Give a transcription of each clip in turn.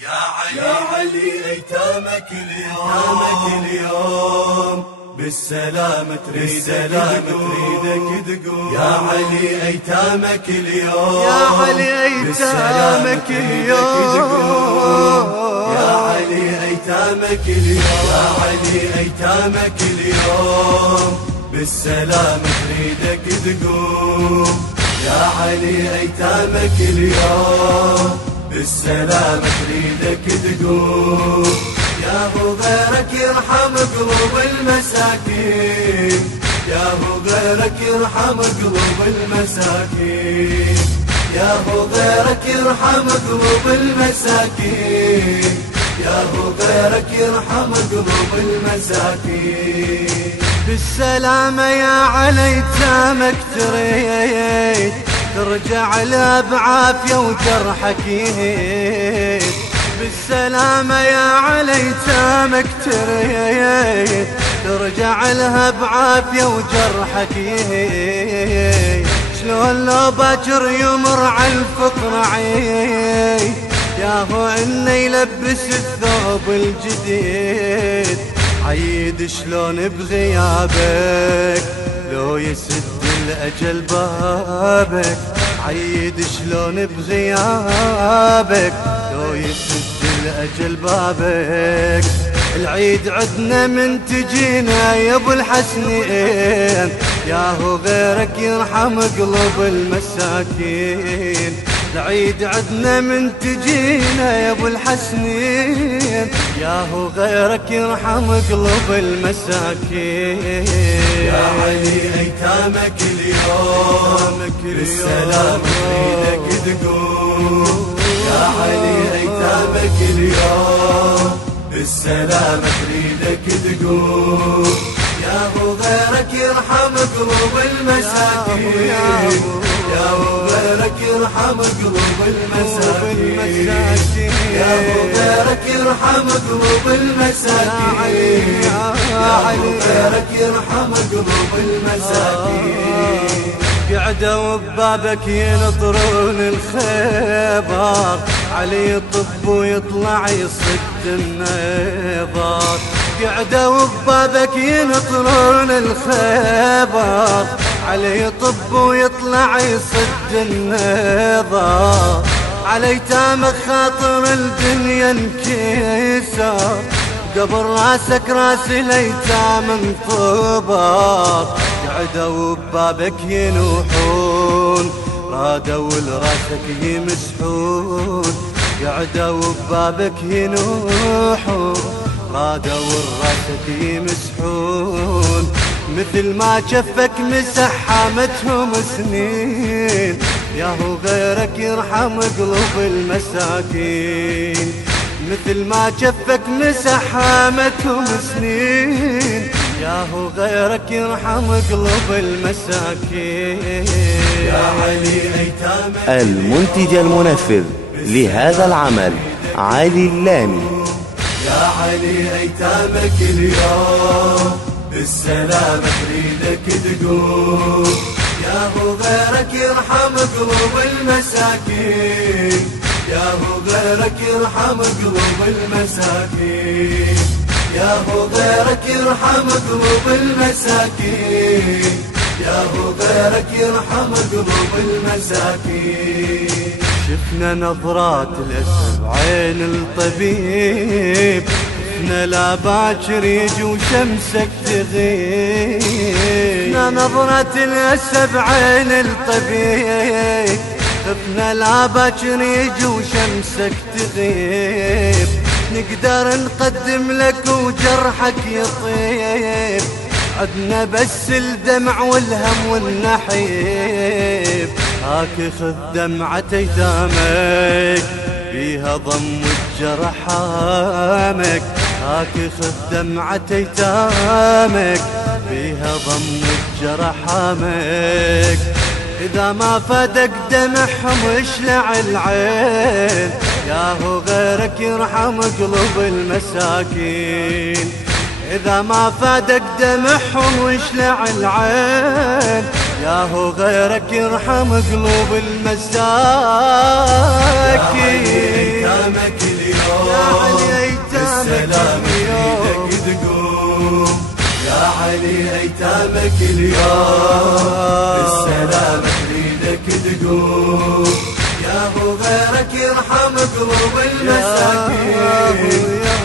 يا علي ايتامك اليوم بالسلام تريدك تقوم. يا علي ايتامك اليوم، يا علي ايتامك اليوم، يا علي ايتامك اليوم، يا علي ايتامك اليوم بالسلام تريدك تقوم. يا علي ايتامك اليوم بالسلام تريدك تقوم. يا هو غيرك يرحم قلوب المساكين، يا هو غيرك يرحم قلوب المساكين، يا هو غيرك يرحم قلوب المساكين، يا هو غيرك يرحم قلوب المساكين. بالسلامة يا علي ايتامك تريد ترجع له بعافية وجرحك يهيد. بالسلامة يا علي ايتامك تريد ترجع لها بعافية وجرحك يهيد. شلون لو باكر يمر على الفقر عيد، يا هو انه يلبس الثوب الجديد. عيد شلون بغيابك لو يسد الأجل بابك، عيد شلون بغيابك لو يسد الأجل بابك. العيد عدنا من تجينا يا ابو الحسنين، يا هو غيرك يرحم قلوب المساكين. العيد عدنا من تجينا يا ابو الحسنين، يا هو غيرك يرحم قلوب المساكين. يا علي ايتامك اليوم بالسلام تريدك تقوم. يا علي ايتامك اليوم بالسلام تريدك تقوم. يا هو غيرك يرحم قلوب المساكين، يا هو غيرك يرحم قلوب المساكين، يا هو غيرك يرحم قلوب المساكين، يا هو غيرك يرحم قلوب المساكين. قعدوا ببابك ينطرون الخبر، علي يطب ويطلع يصد النظر. قعدوا ببابك ينطرون الخبر، علي يطب ويطلع يصد النظر. على ايتامك خاطر الدنيا انكسر، قبل راسك راس الايتام انطبر. قعدوا ببابك ينوحون، رادوا لراسك يمسحون. قعدوا ببابك ينوحون، رادوا لراسك يمسحون. مثل ما جفك مسح حامتهم سنين، يا هو غيرك يرحم قلوب المساكين. مثل ما جفك مسح حامتهم سنين، يا هو غيرك يرحم قلوب المساكين. يا علي ايتامك المنتج المنفذ لهذا العمل علي اللامي. يا علي ايتامك اليوم بالسلام تريدك تقوم. يا هو غيرك يرحم قلوب المساكين، يا هو غيرك يرحم قلوب المساكين، يا هو غيرك يرحم قلوب المساكين، يا هو غيرك يرحم قلوب المساكين. شفنا نظرات الأسف عين الطبيب، شفنا لا باكر يجي وشمسك تغيب. شفنا نظرة الأسف عين الطبيب، شفنا لا باكر يجي وشمسك تغيب. نقدر نقدم لك وجرحك يطيب، عدنا بس الدمع والهم والنحيب. هاك خذ دمعة ايتامك فيها ضم الجرح هامك، هاك خذ دمعة ايتامك فيها ضم الجرح هامك. إذا ما فادك دمعهم اشلع العين، يا هو غيرك يرحم قلوب المساكين. إذا ما فادك دمعهم واشلع العين، يا هو غيرك يرحم قلوب المساكين. ايتامك اليوم ايتامك اليوم بالسلامة تريدك تقوم، يا هو غيرك يرحم قلوب المساكين،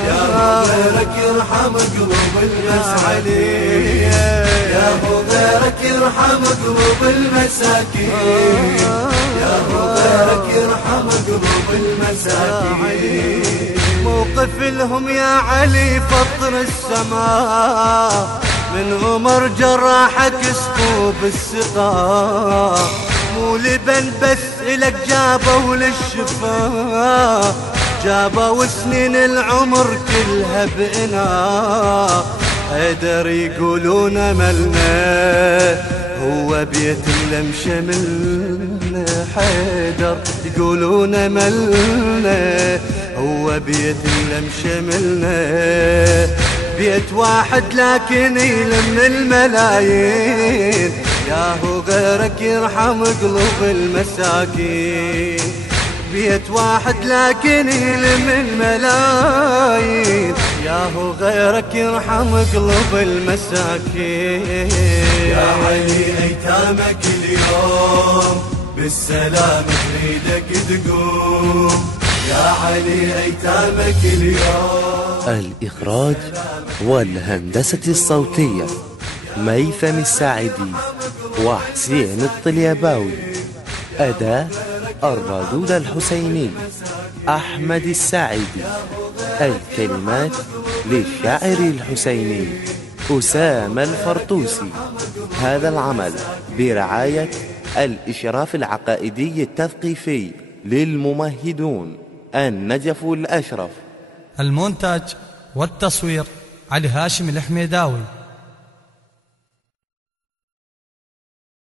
يا هو غيرك يرحم قلوب المساكين، يا هو غيرك يرحم قلوب المساكين، يا هو غيرك يرحم قلوب المساكين. موقف لهم يا علي فطر السماء، من عمر جراحك سكوب السقا، مو لبن بس إلك جابوا للشفاء، جابوا سنين العمر كلها بإنا، حيدر يقولون ملنا هو بيت اللمشة ملنا، حيدر يقولون ملنا هو بيت اللمشة ملنا، بيت واحد لكن يلم الملايين، يا هو غيرك يرحم قلوب المساكين، بيت واحد لكن يلم الملايين، يا هو غيرك يرحم قلوب المساكين. يا علي ايتامك اليوم بالسلامة تريدك تقوم، يا علي ايتامك اليوم. الإخراج والهندسة الصوتية ميثم الساعدي وحسين الطليباوي. أداء الردود الحسيني أحمد الساعدي. الكلمات للشاعر الحسيني أسامة الفرطوسي. هذا العمل برعاية الإشراف العقائدي التثقيفي للممهدون النجف الأشرف. المونتاج والتصوير علي هاشم الحميداوي.